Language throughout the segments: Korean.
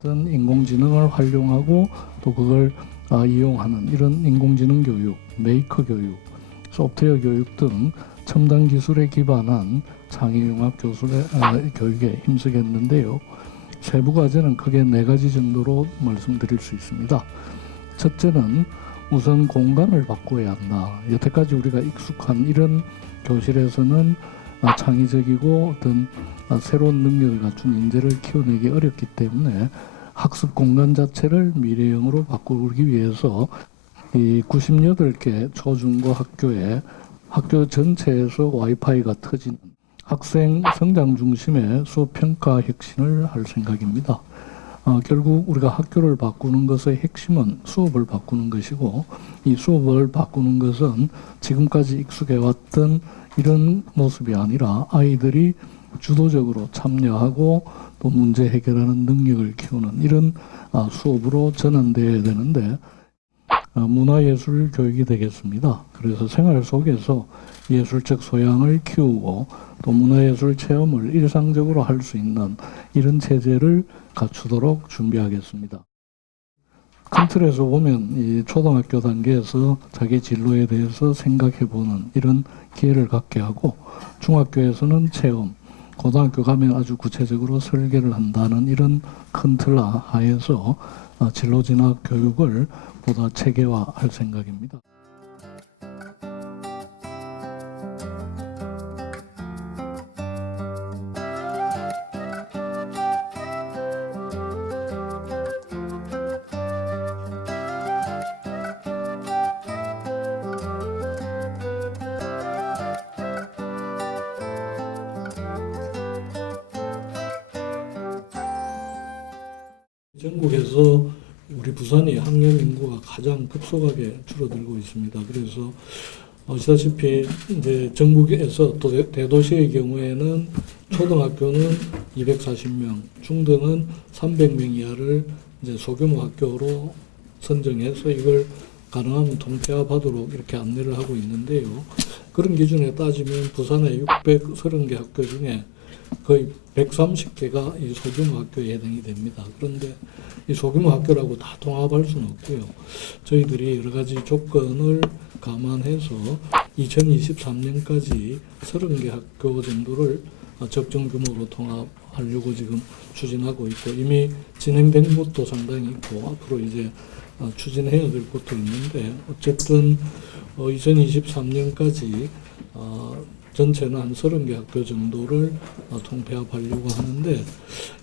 어떤 인공지능을 활용하고 또 그걸 이용하는 이런 인공지능 교육, 메이커 교육, 소프트웨어 교육 등 첨단 기술에 기반한 창의융합 교육에 힘쓰겠는데요. 세부 과제는 크게 4가지 정도로 말씀드릴 수 있습니다. 첫째는 우선 공간을 바꿔야 한다. 여태까지 우리가 익숙한 이런 교실에서는 창의적이고 어떤 새로운 능력을 갖춘 인재를 키워내기 어렵기 때문에 학습 공간 자체를 미래형으로 바꾸기 위해서 이 98개 초중고 학교에 학교 전체에서 와이파이가 터지는 학생 성장 중심의 수업 평가 혁신을 할 생각입니다. 결국 우리가 학교를 바꾸는 것의 핵심은 수업을 바꾸는 것이고, 이 수업을 바꾸는 것은 지금까지 익숙해왔던 이런 모습이 아니라 아이들이 주도적으로 참여하고 또 문제 해결하는 능력을 키우는 이런 수업으로 전환되어야 되는데, 문화예술 교육이 되겠습니다. 그래서 생활 속에서 예술적 소양을 키우고 또 문화예술 체험을 일상적으로 할 수 있는 이런 체제를 갖추도록 준비하겠습니다. 큰 틀에서 보면 이 초등학교 단계에서 자기 진로에 대해서 생각해보는 이런 기회를 갖게 하고, 중학교에서는 체험, 고등학교 가면 아주 구체적으로 설계를 한다는 이런 큰 틀 하에서 진로 진학 교육을 보다 체계화할 생각입니다. 전국에서 우리 부산이 학령 인구가 가장 급속하게 줄어들고 있습니다. 그래서 아시다시피 이제 전국에서 또 대도시의 경우에는 초등학교는 240명, 중등은 300명 이하를 이제 소규모 학교로 선정해서 이걸 가능하면 통폐합하도록 이렇게 안내를 하고 있는데요. 그런 기준에 따지면 부산의 630개 학교 중에 거의 130개가 이 소규모 학교에 해당이 됩니다. 그런데 이 소규모 학교라고 다 통합할 수는 없고요. 저희들이 여러 가지 조건을 감안해서 2023년까지 30개 학교 정도를 적정 규모로 통합하려고 지금 추진하고 있고, 이미 진행된 곳도 상당히 있고 앞으로 이제 추진해야 될 곳도 있는데, 어쨌든 2023년까지 전체는 한 30개 학교 정도를 통폐합하려고 하는데,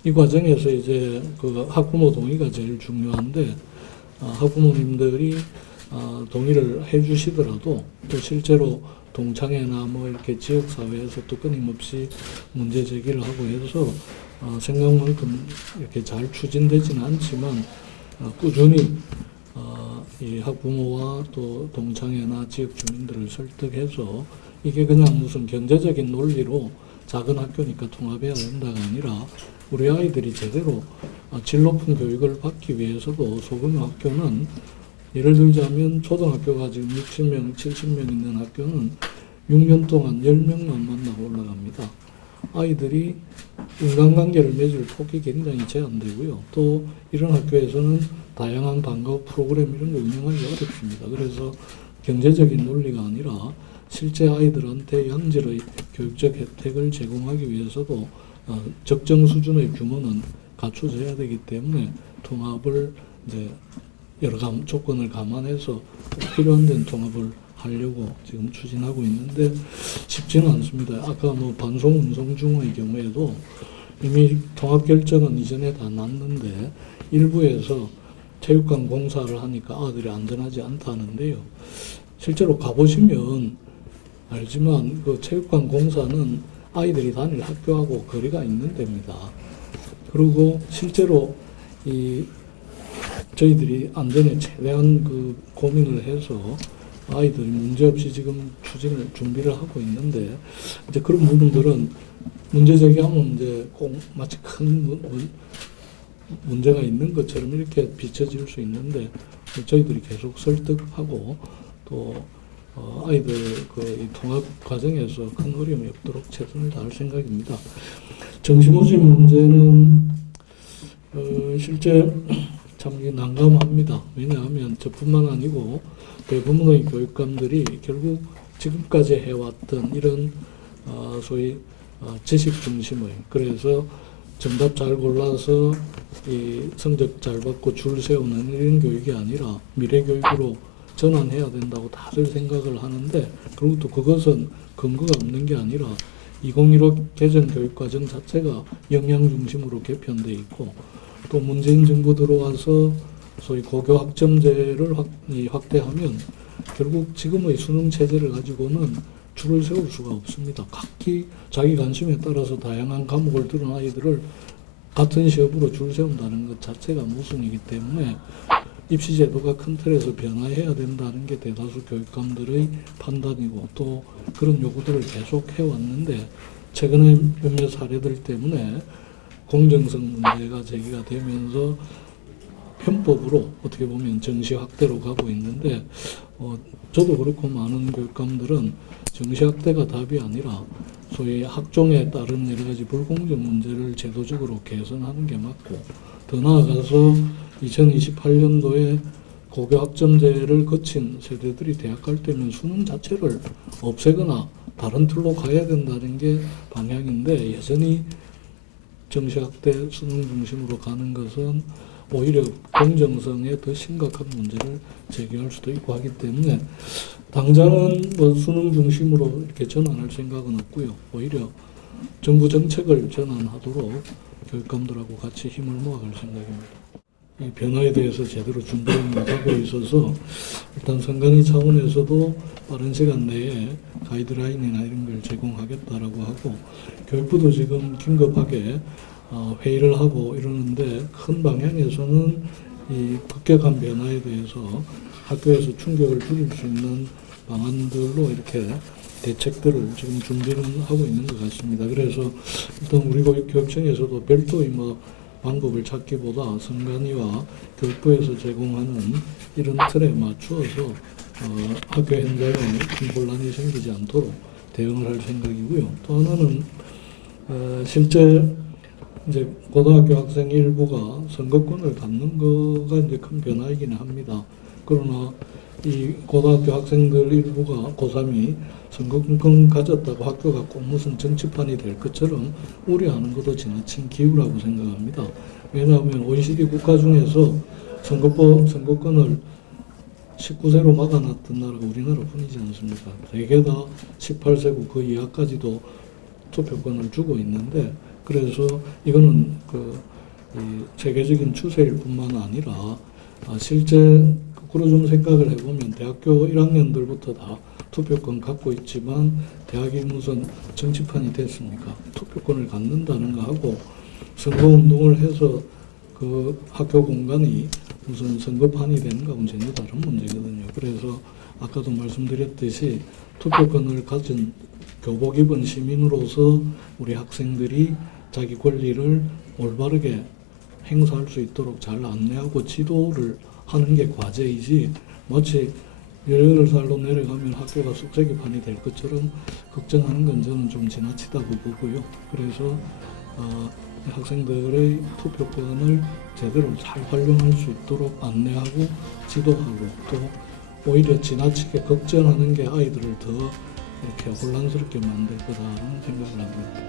이 과정에서 이제 그 학부모 동의가 제일 중요한데, 학부모님들이 동의를 해주시더라도 또 실제로 동창회나 뭐 이렇게 지역사회에서 또 끊임없이 문제 제기를 하고 해서 생각만큼 이렇게 잘 추진되지는 않지만 꾸준히 이 학부모와 또 동창회나 지역 주민들을 설득해서 이게 그냥 무슨 경제적인 논리로 작은 학교니까 통합해야 된다가 아니라 우리 아이들이 제대로 질 높은 교육을 받기 위해서도 소규모 학교는, 예를 들자면 초등학교가 지금 60명, 70명 있는 학교는 6년 동안 10명만 만나고 올라갑니다. 아이들이 인간관계를 맺을 폭이 굉장히 제한되고요. 또 이런 학교에서는 다양한 방과 프로그램 이런 거 운영하기 어렵습니다. 그래서 경제적인 논리가 아니라 실제 아이들한테 양질의 교육적 혜택을 제공하기 위해서도 적정 수준의 규모는 갖춰져야 되기 때문에 통합을 이제 여러 조건을 감안해서 필요한 데는 통합을 하려고 지금 추진하고 있는데 쉽지는 않습니다. 아까 뭐 방송 운송 중의 경우에도 이미 통합 결정은 이전에 다 났는데 일부에서 체육관 공사를 하니까 아들이 안전하지 않다는데요. 실제로 가보시면 알지만 그 체육관 공사는 아이들이 다닐 학교하고 거리가 있는 데입니다. 그리고 실제로 저희들이 안전에 최대한 그 고민을 해서 아이들이 문제없이 지금 준비를 하고 있는데, 이제 그런 부분들은 문제 제기하면 이제 꼭 마치 큰 문제가 있는 것처럼 이렇게 비춰질 수 있는데, 저희들이 계속 설득하고 또 아이들 이 통합 과정에서 큰 어려움이 없도록 최선을 다할 생각입니다. 정시모집 문제는 실제 참 난감합니다. 왜냐하면 저뿐만 아니고 대부분의 교육감들이 결국 지금까지 해왔던 이런 소위 지식 중심의, 그래서 정답 잘 골라서 이 성적 잘 받고 줄 세우는 이런 교육이 아니라 미래 교육으로 전환해야 된다고 다들 생각을 하는데, 그리고 또 그것은 근거가 없는 게 아니라 2015 개정 교육과정 자체가 영양 중심으로 개편돼 있고, 또 문재인 정부 들어와서 소위 고교 학점제를 확대하면 결국 지금의 수능 체제를 가지고는 줄을 세울 수가 없습니다. 각기 자기 관심에 따라서 다양한 과목을 들은 아이들을 같은 시험으로 줄 세운다는 것 자체가 모순이기 때문에 입시제도가 큰 틀에서 변화해야 된다는 게 대다수 교육감들의 판단이고, 또 그런 요구들을 계속 해왔는데 최근에 몇몇 사례들 때문에 공정성 문제가 제기가 되면서 편법으로 어떻게 보면 정시 확대로 가고 있는데, 저도 그렇고 많은 교육감들은 정시 확대가 답이 아니라 소위 학종에 따른 여러 가지 불공정 문제를 제도적으로 개선하는 게 맞고, 더 나아가서 2028년도에 고교 학점제를 거친 세대들이 대학 갈 때면 수능 자체를 없애거나 다른 틀로 가야 된다는 게 방향인데, 여전히 정시 확대 수능 중심으로 가는 것은 오히려 공정성에 더 심각한 문제를 제기할 수도 있고 하기 때문에 당장은 뭐 수능 중심으로 이렇게 전환할 생각은 없고요. 오히려 정부 정책을 전환하도록 교육감들하고 같이 힘을 모아갈 생각입니다. 이 변화에 대해서 제대로 준비를 못하고 있어서 일단 선관위 차원에서도 빠른 시간 내에 가이드라인이나 이런 걸 제공하겠다라고 하고, 교육부도 지금 긴급하게 회의를 하고 이러는데, 큰 방향에서는 이 급격한 변화에 대해서 학교에서 충격을 줄일 수 있는 방안들로 이렇게 대책들을 지금 준비는 하고 있는 것 같습니다. 그래서 일단 우리 교육청에서도 별도의 방법을 찾기보다 선관위와 교육부에서 제공하는 이런 틀에 맞추어서 학교 현장에 큰 혼란이 생기지 않도록 대응을 할 생각이고요. 또 하나는 실제 이제 고등학교 학생 일부가 선거권을 갖는 거가 이제 큰 변화이기는 합니다. 그러나 이 고등학교 학생들 일부가 고3이 선거권 가졌다고 학교가 꼭 무슨 정치판이 될 것처럼 우려하는 것도 지나친 기우라고 생각합니다. 왜냐하면 OECD 국가 중에서 선거권을 19세로 막아놨던 나라가 우리나라뿐이지 않습니까? 대개 다 18세고 그 이하까지도 투표권을 주고 있는데, 그래서 이거는 이 세계적인 추세일 뿐만 아니라 실제 거꾸로 좀 생각을 해보면 대학교 1학년들부터 다 투표권 갖고 있지만 대학이 무슨 정치판이 됐습니까? 투표권을 갖는다는 거 하고 선거운동을 해서 그 학교 공간이 무슨 선거판이 되는 거하고는 전혀 다른 문제거든요. 그래서 아까도 말씀드렸듯이 투표권을 가진 교복 입은 시민으로서 우리 학생들이 자기 권리를 올바르게 행사할 수 있도록 잘 안내하고 지도를 하는 게 과제이지, 마치 18살로 내려가면 학교가 쑥대기판이 될 것처럼 걱정하는 건 저는 좀 지나치다고 보고요. 그래서 학생들의 투표권을 제대로 잘 활용할 수 있도록 안내하고 지도하고, 또 오히려 지나치게 걱정하는 게 아이들을 더 이렇게 혼란스럽게 만들 거다라는 생각을 합니다.